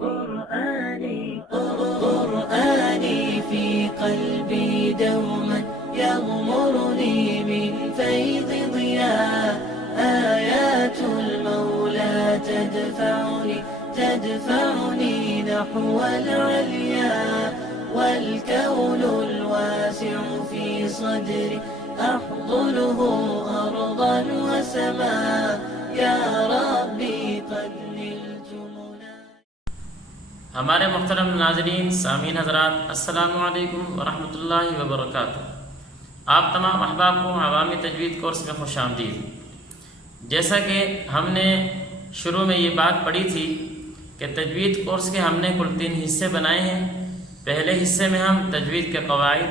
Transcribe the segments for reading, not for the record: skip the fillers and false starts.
قرآني في قلبي دوما يغمرني من فيض ضياء آيات المولى تدفعني نحو العليا والكون الواسع في صدري أحضنه أرضا وسماء يا ربي قد نلت منى. ہمارے محترم ناظرین سامعین حضرات، السلام علیکم ورحمۃ اللہ وبرکاتہ۔ آپ تمام احباب کو عوامی تجوید کورس میں خوش آمدید۔ جیسا کہ ہم نے شروع میں یہ بات پڑھی تھی کہ تجوید کورس کے ہم نے کل 3 حصے بنائے ہیں۔ پہلے حصے میں ہم تجوید کے قواعد،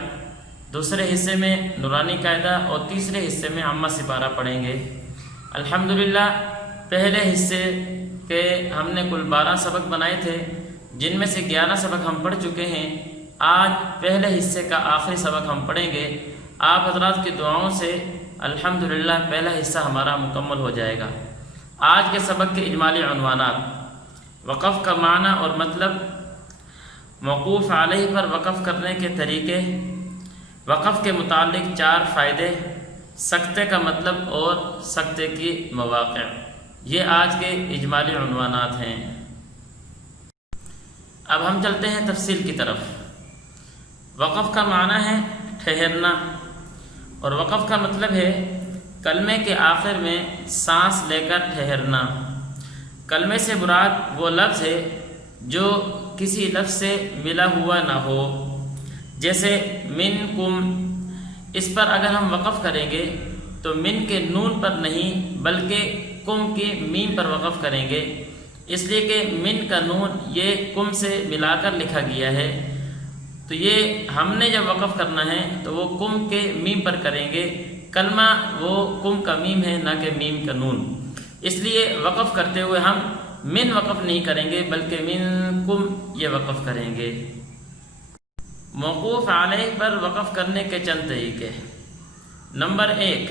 دوسرے حصے میں نورانی قاعدہ اور تیسرے حصے میں عامہ سپارہ پڑھیں گے۔ الحمدللہ پہلے حصے کے ہم نے کل 12 سبق بنائے تھے، جن میں سے 11 سبق ہم پڑھ چکے ہیں۔ آج پہلے حصے کا آخری سبق ہم پڑھیں گے۔ آپ حضرات کی دعاؤں سے الحمدللہ پہلا حصہ ہمارا مکمل ہو جائے گا۔ آج کے سبق کے اجمالی عنوانات: وقف کا معنی اور مطلب، موقوف علیہ پر وقف کرنے کے طریقے، وقف کے متعلق 4 فائدے، سکتے کا مطلب اور سکتے کی مواقع، یہ آج کے اجمالی عنوانات ہیں۔ اب ہم چلتے ہیں تفصیل کی طرف۔ وقف کا معنی ہے ٹھہرنا، اور وقف کا مطلب ہے کلمے کے آخر میں سانس لے کر ٹھہرنا۔ کلمے سے مراد وہ لفظ ہے جو کسی لفظ سے ملا ہوا نہ ہو، جیسے منکم، اس پر اگر ہم وقف کریں گے تو من کے نون پر نہیں بلکہ کم کی میم پر وقف کریں گے، اس لیے کہ من کا نون یہ کم سے ملا کر لکھا گیا ہے، تو یہ ہم نے جب وقف کرنا ہے تو وہ کم کے میم پر کریں گے۔ کلمہ وہ کم کا میم ہے، نہ کہ میم کا نون، اس لیے وقف کرتے ہوئے ہم من وقف نہیں کریں گے بلکہ من کم یہ وقف کریں گے۔ موقوف علیہ پر وقف کرنے کے چند طریقے۔ نمبر 1،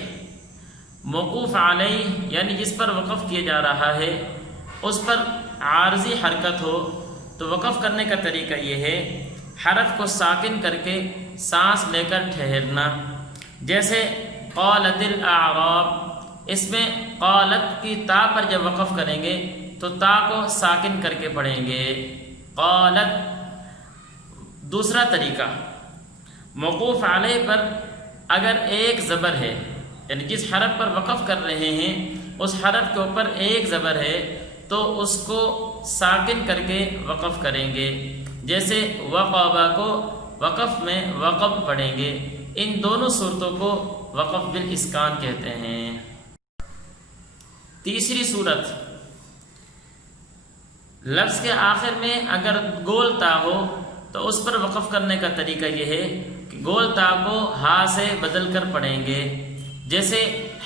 موقوف علیہ یعنی جس پر وقف کیا جا رہا ہے اس پر عارضی حرکت ہو تو وقف کرنے کا طریقہ یہ ہے حرف کو ساکن کر کے سانس لے کر ٹھہرنا، جیسے قالت الاعراب، اس میں قالت کی تا پر جب وقف کریں گے تو تا کو ساکن کر کے پڑھیں گے، قالت۔ دوسرا طریقہ، موقوف علیہ پر اگر ایک زبر ہے، یعنی جس حرف پر وقف کر رہے ہیں اس حرف کے اوپر ایک زبر ہے تو اس کو ساکن کر کے وقف کریں گے، جیسے وقبہ کو وقف میں وقب پڑھیں گے۔ ان دونوں صورتوں کو وقف بالاسکان کہتے ہیں۔ تیسری صورت، لفظ کے آخر میں اگر گول تا ہو تو اس پر وقف کرنے کا طریقہ یہ ہے کہ گول تا کو ہا سے بدل کر پڑھیں گے، جیسے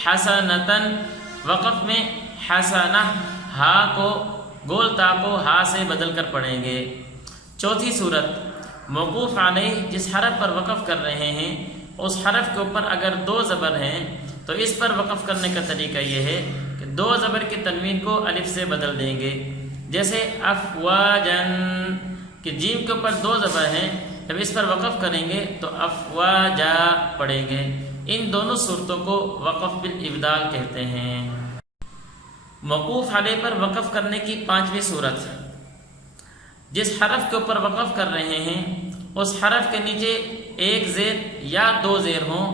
حسنتن، وقف میں حسنہ، ہا کو گول تا کو ہا سے بدل کر پڑھیں گے۔ چوتھی صورت، موقوف علیہ جس حرف پر وقف کر رہے ہیں اس حرف کے اوپر اگر 2 زبر ہیں تو اس پر وقف کرنے کا طریقہ یہ ہے کہ 2 زبر کی تنوین کو الف سے بدل دیں گے، جیسے افواجن کہ جیم کے اوپر 2 زبر ہیں، جب اس پر وقف کریں گے تو افواجا پڑھیں گے۔ ان دونوں صورتوں کو وقف بالابدال کہتے ہیں۔ موقوف علیہ پر وقف کرنے کی 5ویں صورت، جس حرف کے اوپر وقف کر رہے ہیں اس حرف کے نیچے ایک زیر یا 2 زیر ہوں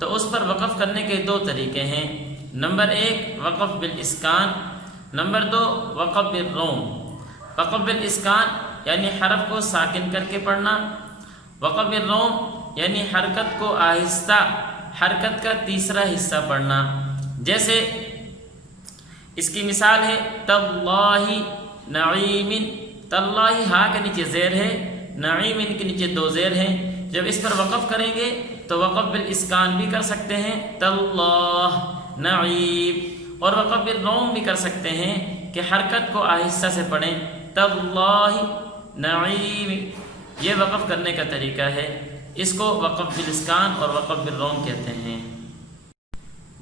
تو اس پر وقف کرنے کے 2 طریقے ہیں۔ نمبر 1 وقف بالاسکان، نمبر 2 وقف بالروم۔ وقف بالاسکان یعنی حرف کو ساکن کر کے پڑھنا، وقف بالروم یعنی حرکت کو آہستہ، حرکت کا تیسرا حصہ پڑھنا، جیسے اس کی مثال ہے تاللہ نعیم، تاللہ ہا کے نیچے زیر ہے، نعیم کے نیچے 2 زیر ہیں، جب اس پر وقف کریں گے تو وقف بالاسکان بھی کر سکتے ہیں تاللہ نعیم، اور وقف بالروم بھی کر سکتے ہیں کہ حرکت کو آہستہ سے پڑھیں تاللہ نعیم، یہ وقف کرنے کا طریقہ ہے، اس کو وقف بالاسکان اور وقف بالروم کہتے ہیں۔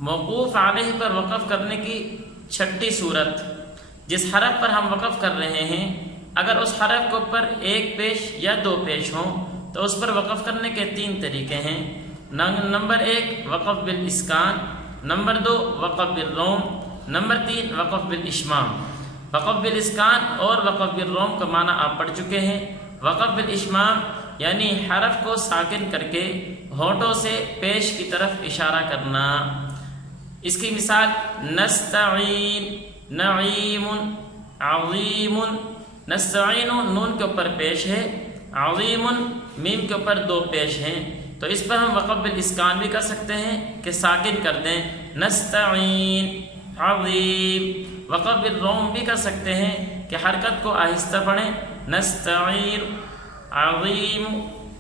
موقوف علیہ پر وقف کرنے کی 6ٹھی صورت، جس حرف پر ہم وقف کر رہے ہیں اگر اس حرف کے اوپر ایک پیش یا دو پیش ہوں تو اس پر وقف کرنے کے 3 طریقے ہیں۔ نمبر 1 وقف بالاسکان، نمبر 2 وقف بالروم، نمبر 3 وقف بالاشمام۔ وقف بالاسکان اور وقف بالروم کا معنی آپ پڑھ چکے ہیں۔ وقف بالاشمام یعنی حرف کو ساکن کر کے ہونٹوں سے پیش کی طرف اشارہ کرنا۔ اس کی مثال نستعین، نعیم، عظیم۔ نستعین نون کے اوپر پیش ہے، عظیم میم کے اوپر 2 پیش ہیں، تو اس پر ہم وقف بالاسکان بھی کر سکتے ہیں کہ ساکن کر دیں، نستعین، عظیم۔ وقف بالروم بھی کر سکتے ہیں کہ حرکت کو آہستہ پڑھیں، نستعین، عظیم۔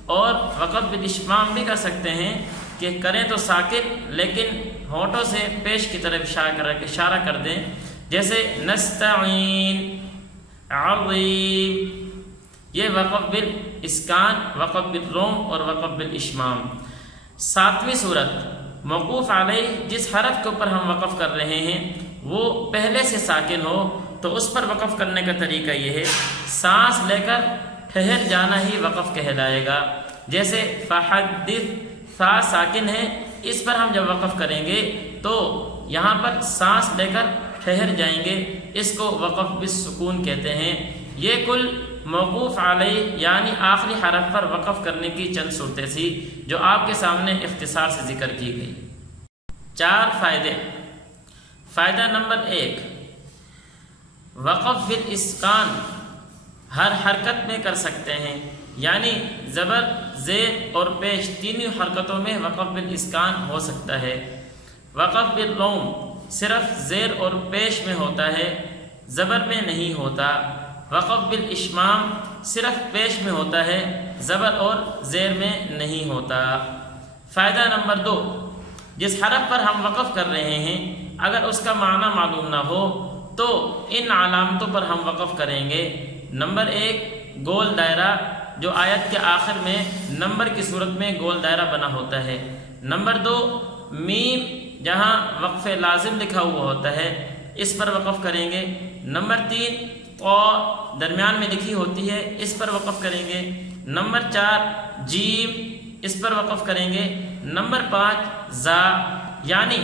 اور وقف بالاشمام بھی کر سکتے ہیں کہ کریں تو ساکن لیکن ہونٹوں سے پیش کی طرف اشارہ کر دیں، جیسے نستعین، عظیم۔ یہ وقف بالاسکان، وقف بالروم اور وقف بالاشمام۔ 7ویں صورت موقوف علیہ، جس حرف کے اوپر ہم وقف کر رہے ہیں وہ پہلے سے ساکن ہو تو اس پر وقف کرنے کا طریقہ یہ ہے، سانس لے کر ٹھہر جانا ہی وقف کہلائے گا۔ جیسے فحدث، فا ساکن ہے، اس پر ہم جب وقف کریں گے تو یہاں پر سانس لے کر ٹھہر جائیں گے، اس کو وقف بالسکون کہتے ہیں۔ یہ کل موقوف علیہ یعنی آخری حرف پر وقف کرنے کی چند صورتیں تھی جو آپ کے سامنے اختصار سے ذکر کی گئی۔ 4 فائدے۔ فائدہ نمبر 1 وقف بالاسکان ہر حرکت میں کر سکتے ہیں، یعنی زبر، زیر اور پیش تینوں حرکتوں میں وقف بالاسکان ہو سکتا ہے۔ وقف بالروم صرف زیر اور پیش میں ہوتا ہے، زبر میں نہیں ہوتا۔ وقف بالاشمام صرف پیش میں ہوتا ہے، زبر اور زیر میں نہیں ہوتا۔ فائدہ نمبر 2 جس حرف پر ہم وقف کر رہے ہیں اگر اس کا معنی معلوم نہ ہو تو ان علامتوں پر ہم وقف کریں گے۔ نمبر 1 گول دائرہ، جو آیت کے آخر میں نمبر کی صورت میں گول دائرہ بنا ہوتا ہے۔ نمبر 2 میم، جہاں وقف لازم لکھا ہوا ہوتا ہے، اس پر وقف کریں گے۔ نمبر 3 قا، درمیان میں لکھی ہوتی ہے، اس پر وقف کریں گے۔ نمبر 4 جیم، اس پر وقف کریں گے۔ نمبر 5 زا، یعنی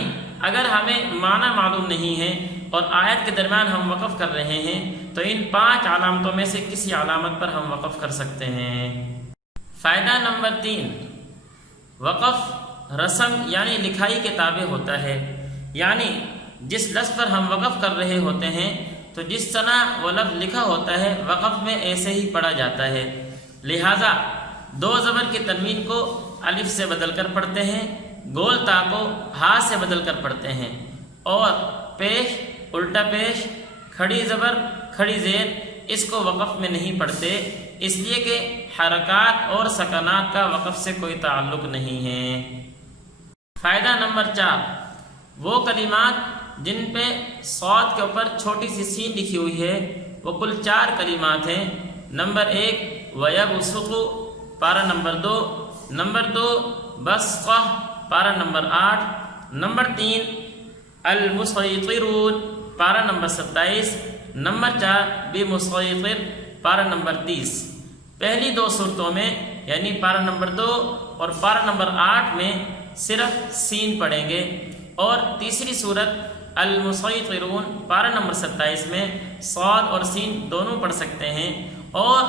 اگر ہمیں معنی معلوم نہیں ہے اور آیت کے درمیان ہم وقف کر رہے ہیں تو ان 5 علامتوں میں سے کسی علامت پر ہم وقف کر سکتے ہیں۔ فائدہ نمبر 3 وقف رسم یعنی لکھائی کے تابع ہوتا ہے، یعنی جس لفظ پر ہم وقف کر رہے ہوتے ہیں تو جس طرح وہ لفظ لکھا ہوتا ہے وقف میں ایسے ہی پڑھا جاتا ہے، لہذا 2 زبر کی تنوین کو الف سے بدل کر پڑھتے ہیں، گول تا کو ہا سے بدل کر پڑھتے ہیں، اور پیش، الٹا پیش، کھڑی زبر، کھڑی زیر اس کو وقف میں نہیں پڑھتے، اس لیے کہ حرکات اور سکنات کا وقف سے کوئی تعلق نہیں ہے۔ فائدہ نمبر 4 وہ کلمات جن پہ صاد کے اوپر چھوٹی سی سین لکھی ہوئی ہے وہ کل 4 کلمات ہیں۔ نمبر 1 وَيَبْسُطُ، پارہ نمبر 2۔ نمبر 2 بسطہ، پارہ نمبر 8۔ نمبر 3 المسیطرون، پارہ نمبر 27۔ نمبر 4 بمسیطر، پارہ نمبر 30۔ پہلی 2 صورتوں میں یعنی پارہ نمبر 2 اور پارہ نمبر 8 میں صرف سین پڑھیں گے، اور تیسری صورت المسیطرون پارہ نمبر 27 میں صاد اور سین دونوں پڑھ سکتے ہیں، اور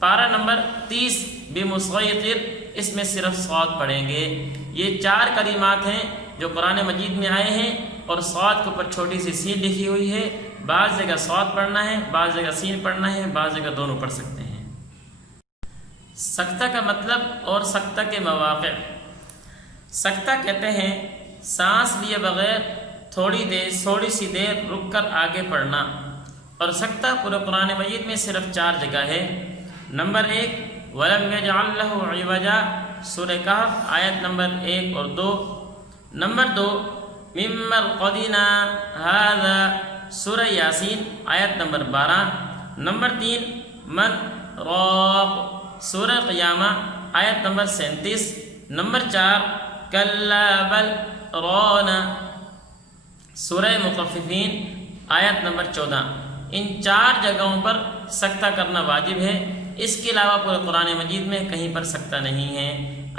پارہ نمبر 30 بمسیطر اس میں صرف صاد پڑھیں گے۔ یہ 4 کلمات ہیں جو قرآن مجید میں آئے ہیں اور صاد کے اوپر چھوٹی سی سین لکھی ہوئی ہے، بعض جگہ صاد پڑھنا ہے، بعض جگہ سین پڑھنا ہے، بعض جگہ دونوں پڑھ سکتے ہیں۔ سکتہ کا مطلب اور سکتہ کے مواقع۔ سکتہ کہتے ہیں سانس لیے بغیر تھوڑی سی دیر رک کر آگے پڑھنا، اور سکتہ پورے قرآن مجید میں صرف 4 جگہ ہے۔ نمبر 1 وَلَمْ يَجْعَلْ لَهُ عِوَجًا، سورہ کہف آیت نمبر 1 اور 2۔ نمبر 2 مِن مَرْقَدِنَا هَذَا، سورہ یاسین آیت نمبر 12۔ نمبر 3 مَن رَاقٍ، سورہ قیامہ آیت نمبر 37۔ نمبر 4 کَلَّا بَلْ رَانَ، سورہ مطففین آیت نمبر 14۔ ان 4 جگہوں پر سکتہ کرنا واجب ہے، اس کے علاوہ پورے قرآن مجید میں کہیں پر سکتہ نہیں ہے۔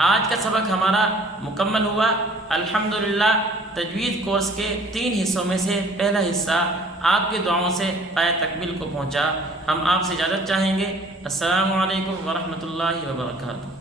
آج کا سبق ہمارا مکمل ہوا الحمدللہ۔ تجوید کورس کے 3 حصوں میں سے پہلا حصہ آپ کے دعاؤں سے پایہ تکمیل کو پہنچا۔ ہم آپ سے اجازت چاہیں گے۔ السلام علیکم ورحمۃ اللہ وبرکاتہ۔